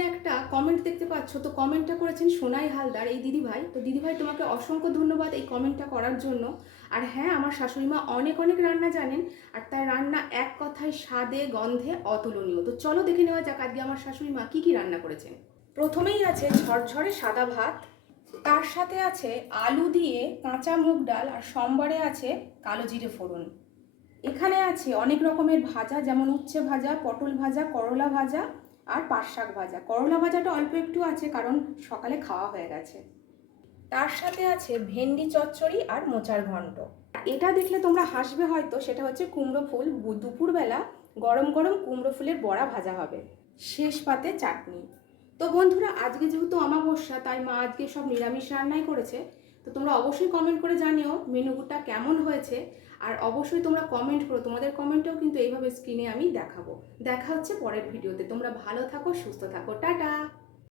স্ক্রিনে একটা কমেন্ট দেখতে পাচ্ছ, তো কমেন্টটা করেছেন সোনাই হালদার এই দিদিভাই। তো দিদিভাই তোমাকে অসংখ্য ধন্যবাদ এই কমেন্টটা করার জন্য। আর হ্যাঁ, আমার শাশুড়ি মা অনেক অনেক রান্না জানেন, আর তার রান্না এক কথায় স্বাদে গন্ধে অতুলনীয়। তো চলো দেখে নেওয়া যাক আজকে আমার শাশুড়ি মা কী কী রান্না করেছেন। প্রথমেই আছে ঝরঝরে সাদা ভাত, তার সাথে আছে আলু দিয়ে কাঁচা মুগ ডাল, আর সোমবারে আছে কালো জিরে ফোড়ন। এখানে আছে অনেক রকমের ভাজা, যেমন উচ্ছে ভাজা, পটল ভাজা, করলা ভাজা আর পাট শাক ভাজা। করলা ভাজাটা অল্প একটু আছে কারণ সকালে খাওয়া হয়ে গেছে। তার সাথে আছে ভেন্ডি চচ্চড়ি আর মোচার ঘন্ট। এটা দেখলে তোমরা হাসবে হয়তো, সেটা হচ্ছে কুমড়ো ফুল। দুপুরবেলা গরম গরম কুমড়ো ফুলের বড়া ভাজা হবে, শেষ পাতে চাটনি। তো বন্ধুরা, আজকে যেহেতু অমাবস্যা, তাই মা আজকে সব নিরামিষ রান্নাই করেছে। তো তোমরা অবশ্যই কমেন্ট করে জানিও মেনুটা কেমন হয়েছে। আর অবশ্যই তোমরা কমেন্ট করো, তোমাদের কমেন্টও কিন্তু এইভাবে স্ক্রিনে আমি দেখাবো। দেখা হচ্ছে পরের ভিডিওতে। তোমরা ভালো থাকো, সুস্থ থাকো, টাটা।